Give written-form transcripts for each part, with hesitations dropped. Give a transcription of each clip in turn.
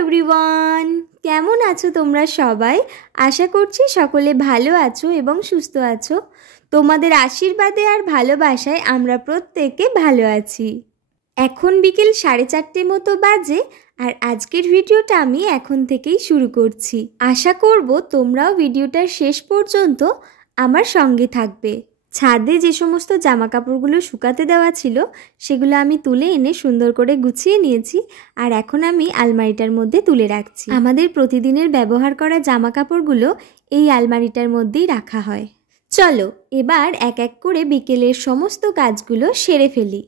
Everyone, কেমন আছো তোমরা সবাই? আশা করছি সকলে ভালো আছো এবং সুস্থ আছো। তোমাদের আশীর্বাদে আর ভালোবাসায় আমরা প্রত্যেকে ভালো আছি। এখন বিকেল 4:30 মতো বাজে আর আজকের ভিডিওটা আমি এখন থেকেই শুরু করছি। আশা করব তোমরাও ভিডিওটার শেষ পর্যন্ত আমার সঙ্গে থাকবে। ছাদে যে সমস্ত জামা কাপড়গুলো শুকাতে দেওয়া ছিল সেগুলো আমি তুলে এনে সুন্দর করে গুছিয়ে নিয়েছি আর এখন আমি আলমারিটার মধ্যে তুলে রাখছি। আমাদের প্রতিদিনের ব্যবহার করা জামা কাপড়গুলো এই আলমারিটার মধ্যেই রাখা হয়। চলো এবার এক এক করে বিকেলের সমস্ত কাজগুলো সেরে ফেলি।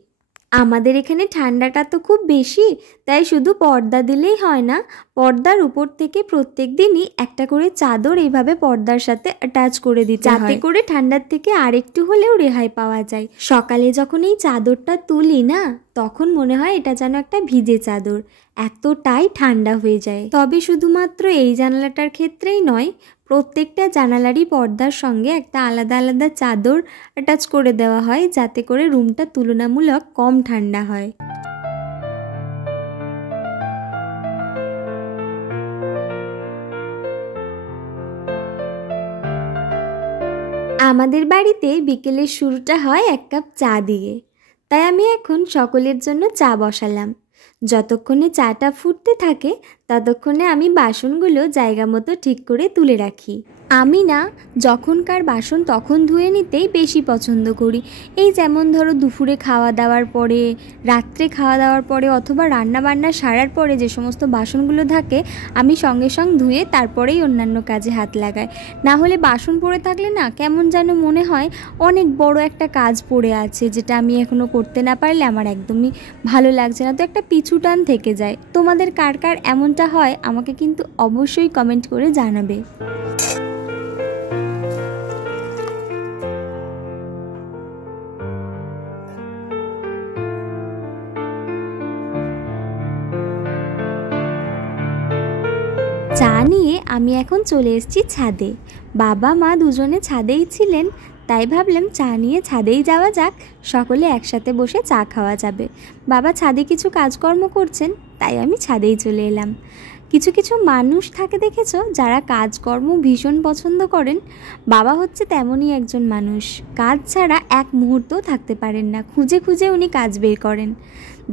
আমাদের এখানে ঠান্ডাটা তো খুব বেশি, তাই শুধু পর্দা দিলেই হয় না, পর্দার উপর থেকে প্রত্যেক দিনই একটা করে চাদর এইভাবে পর্দার সাথে অ্যাটাচ করে দিতে হয়, যাতে করে ঠান্ডার থেকে আরেকটু হলেও রেহাই পাওয়া যায়। সকালে যখন এই চাদরটা তুলি না, তখন মনে হয় এটা যেন একটা ভিজে চাদর, এতটাই ঠান্ডা হয়ে যায়। তবে শুধুমাত্র এই জানালাটার ক্ষেত্রেই নয়, প্রত্যেকটা জানালারই পর্দার সঙ্গে একটা আলাদা আলাদা চাদর অ্যাটাচ করে দেওয়া হয়, যাতে করে রুমটা তুলনামূলক কম ঠান্ডা হয়। আমাদের বাড়িতে বিকেলের শুরুটা হয় এক কাপ চা দিয়ে, তাই আমি এখন সকলের জন্য চা বসালাম। যতক্ষণে চাটা ফুটতে থাকে ততক্ষণে আমি বাসনগুলো জায়গা মতো ঠিক করে তুলে রাখি। আমি না যখনকার বাসন তখন ধুয়ে নিতেই বেশি পছন্দ করি। এই যেমন ধরো দুপুরে খাওয়া দাওয়ার পরে, রাত্রে খাওয়া দাওয়ার পরে অথবা রান্না বান্না সারার পরে যে সমস্ত বাসনগুলো থাকে আমি সঙ্গে সঙ্গে ধুয়ে তারপরেই অন্যান্য কাজে হাত লাগাই। না হলে বাসন পড়ে থাকলে না কেমন যেন মনে হয় অনেক বড় একটা কাজ পড়ে আছে, যেটা আমি এখনও করতে না পারলে আমার একদমই ভালো লাগছে না, তো একটা পিছু টান থেকে যায়। তোমাদের কার কার এমনটা হয় আমাকে কিন্তু অবশ্যই কমেন্ট করে জানাবে। চা নিয়ে আমি এখন চলে এসেছি ছাদে। বাবা মা দুজনে ছাদেই ছিলেন, তাই ভাবলাম চা নিয়ে ছাদেই যাওয়া যাক, সকলে একসাথে বসে চা খাওয়া যাবে। বাবা ছাদে কিছু কাজকর্ম করছেন, তাই আমি ছাদেই চলে এলাম। কিছু কিছু মানুষ থাকে দেখেছো যারা কাজকর্ম ভীষণ পছন্দ করেন। বাবা হচ্ছে তেমনই একজন মানুষ, কাজ ছাড়া এক মুহূর্তও থাকতে পারেন না, খুঁজে খুঁজে উনি কাজ বের করেন।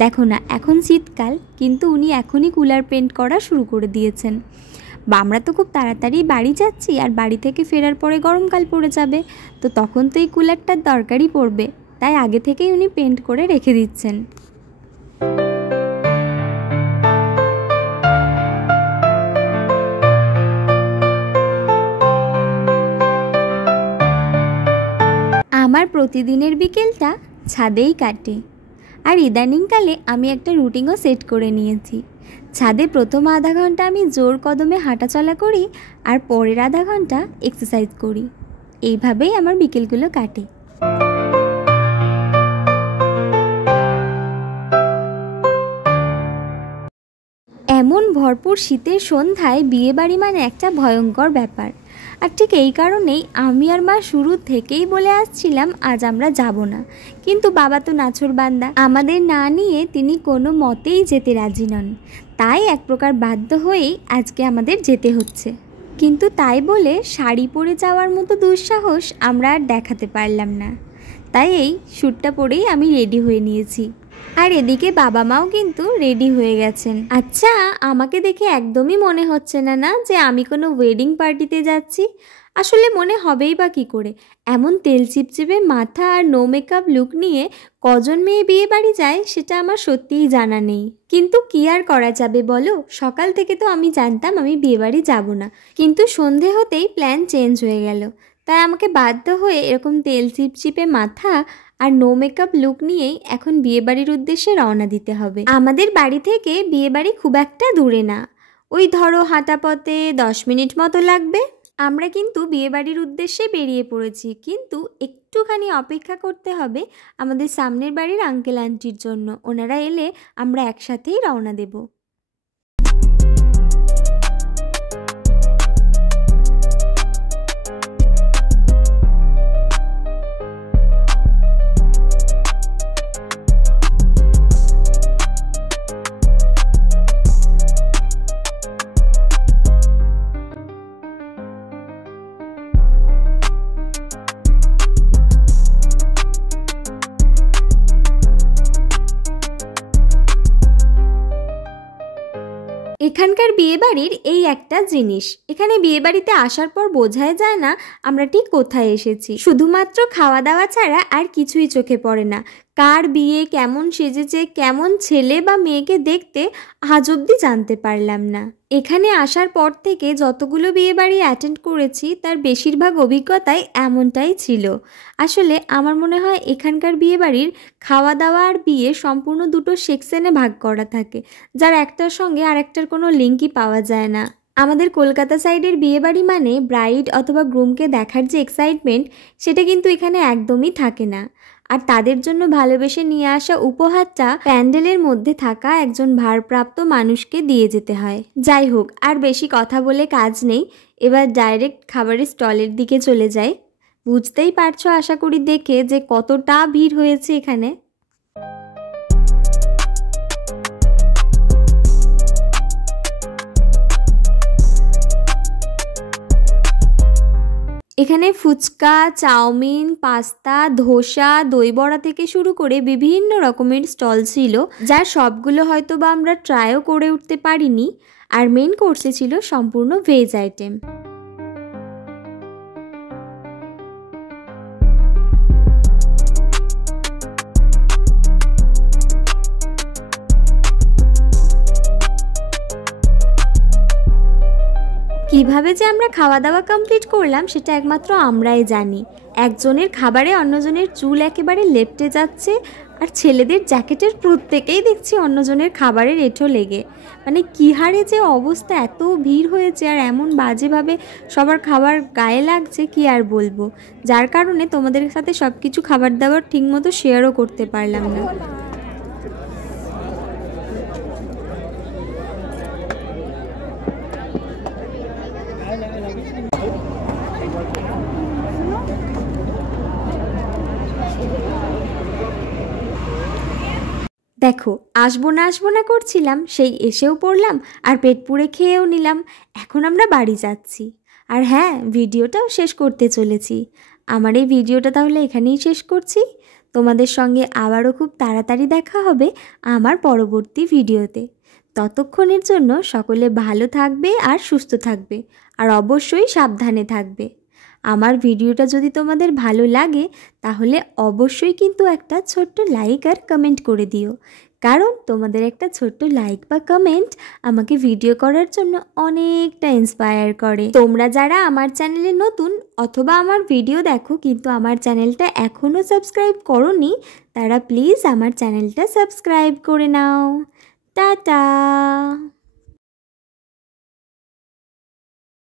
দেখো না এখন শীতকাল, কিন্তু উনি এখনই কুলার পেন্ট করা শুরু করে দিয়েছেন। আমরা তো খুব তাড়াতাড়ি বাড়ি যাচ্ছি আর বাড়ি থেকে ফেরার পরে গরমকাল পড়ে যাবে, তো তখন তো এই কুলারটার দরকারই পড়বে, তাই আগে থেকেই উনি পেন্ট করে রেখে দিচ্ছেন। আমার প্রতিদিনের বিকেলটা ছাদেই কাটে, আর ইদানিংকালে আমি একটা রুটিনও সেট করে নিয়েছি। ছাদে প্রথম আধা ঘন্টা আমি জোর কদমে হাঁটাচলা করি আর পরের আধা ঘন্টা এক্সারসাইজ করি। এইভাবেই আমার বিকেলগুলো কাটে। এমন ভরপুর শীতের সন্ধ্যায় বিয়েবাড়ি মানে একটা ভয়ঙ্কর ব্যাপার, আর ঠিক এই কারণেই আমি আর মা শুরু থেকেই বলে আসছিলাম আজ আমরা যাব না, কিন্তু বাবা তো নাছোড়বান্দা, আমাদের না নিয়ে তিনি কোনো মতেই যেতে রাজি নন, তাই এক প্রকার বাধ্য হয়েই আজকে আমাদের যেতে হচ্ছে। কিন্তু তাই বলে শাড়ি পরে যাওয়ার মতো দুঃসাহস আমরা আর দেখাতে পারলাম না, তাই এই স্যুটটা পরেই আমি রেডি হয়ে নিয়েছি। আর এদিকে বাবা মাও কিন্তু রেডি হয়ে গেছেন। আচ্ছা, আমাকে দেখে একদমই মনে হচ্ছে না না যে আমি কোনো ওয়েডিং পার্টিতে যাচ্ছি? আসলে মনে হবেই বা কী করে, এমন তেল চিপচিপে মাথা আর নো মেকআপ লুক নিয়ে কজন মেয়ে বিয়ে বাড়ি যায় সেটা আমার সত্যিই জানা নেই। কিন্তু কি আর করা যাবে বলো, সকাল থেকে তো আমি জানতাম আমি বিয়ে বাড়ি যাব না, কিন্তু সন্ধে হতেই প্ল্যান চেঞ্জ হয়ে গেল, তাই আমাকে বাধ্য হয়ে এরকম তেল চিপচিপে মাথা আর নো মেকআপ লুক নিয়েই এখন বিয়েবাড়ির উদ্দেশ্যে রওনা দিতে হবে। আমাদের বাড়ি থেকে বিয়েবাড়ি খুব একটা দূরে না, ওই ধরো হাঁটা পথে 10 মিনিট মতো লাগবে। আমরা কিন্তু বিয়েবাড়ির উদ্দেশ্যে বেরিয়ে পড়েছি, কিন্তু একটুখানি অপেক্ষা করতে হবে আমাদের সামনের বাড়ির আঙ্কেল আন্টির জন্য, ওনারা এলে আমরা একসাথেই রওনা দেব। এখানকার বিয়েবাড়ির এই একটা জিনিস, এখানে বিয়েবাড়িতে আসার পর বোঝাই যায় না আমরা ঠিক কোথায় এসেছি। শুধুমাত্র খাওয়া দাওয়া ছাড়া আর কিছুই চোখে পড়ে না। কার বিয়ে, কেমন সেজেছে, কেমন ছেলে বা মেয়েকে দেখতে আজ অবধি জানতে পারলাম না। এখানে আসার পর থেকে যতগুলো বিয়েবাড়ি অ্যাটেন্ড করেছি তার বেশিরভাগ অভিজ্ঞতাই এমনটাই ছিল। আসলে আমার মনে হয় এখানকার বিয়েবাড়ির খাওয়া দাওয়া আর বিয়ে সম্পূর্ণ দুটো সেকশনে ভাগ করা থাকে, যার একটার সঙ্গে আরেকটার কোনো লিঙ্কই পাওয়া যায় না। আমাদের কলকাতা সাইডের বিয়েবাড়ি মানে ব্রাইড অথবা গ্রুমকে দেখার যে এক্সাইটমেন্ট, সেটা কিন্তু এখানে একদমই থাকে না। আর তাদের জন্য ভালোবেসে নিয়ে আসা উপহারটা প্যান্ডেলের মধ্যে থাকা একজন ভারপ্রাপ্ত মানুষকে দিয়ে যেতে হয়। যাই হোক, আর বেশি কথা বলে কাজ নেই, এবার ডাইরেক্ট খাবারের স্টলের দিকে চলে যাই। বুঝতেই পারছো আশা করি দেখে যে কতটা ভিড় হয়েছে এখানে। এখানে ফুচকা, চাউমিন, পাস্তা, ধোসা, দই বড়া থেকে শুরু করে বিভিন্ন রকমের স্টল ছিল, যার সবগুলো হয়তো বা আমরা ট্রাইও করে উঠতে পারিনি। আর মেন কোর্সে ছিল সম্পূর্ণ ভেজ আইটেম। কিভাবে যে আমরা খাওয়া দাওয়া কমপ্লিট করলাম সেটা একমাত্র আমরাই জানি। একজনের খাবারে অন্যজনের চুল একেবারে লেপ্টে যাচ্ছে, আর ছেলেদের জ্যাকেটের প্রত্যেকেই দেখছি অন্যজনের খাবারের এঁঠো লেগে। মানে কী হারে যে অবস্থা, এত ভিড় হয়েছে আর এমন বাজেভাবে সবার খাবার গায়ে লাগছে কি আর বলবো, যার কারণে তোমাদের সাথে সব কিছু খাবার দাবার ঠিকমতো শেয়ারও করতে পারলাম না। দেখো, আসবো না করছিলাম, সেই এসেও পড়লাম আর পেট পুড়ে খেয়েও নিলাম। এখন আমরা বাড়ি যাচ্ছি। আর হ্যাঁ, ভিডিওটাও শেষ করতে চলেছি। আমার এই ভিডিওটা তাহলে এখানেই শেষ করছি। তোমাদের সঙ্গে আবারও খুব তাড়াতাড়ি দেখা হবে আমার পরবর্তী ভিডিওতে। ততক্ষণের জন্য সকলে ভালো থাকবে আর সুস্থ থাকবে, আর অবশ্যই সাবধানে থাকবে। আমার ভিডিওটা যদি তোমাদের ভালো লাগে তাহলে অবশ্যই কিন্তু একটা ছোট্ট লাইক আর কমেন্ট করে দিও, কারণ তোমাদের একটা ছোট্ট লাইক বা কমেন্ট আমাকে ভিডিও করার জন্য অনেকটা ইন্সপায়ার করে। তোমরা যারা আমার চ্যানেলে নতুন অথবা আমার ভিডিও দেখো কিন্তু আমার চ্যানেলটা এখনও সাবস্ক্রাইব করোনি, তারা প্লিজ আমার চ্যানেলটা সাবস্ক্রাইব করে নাও। টাটা।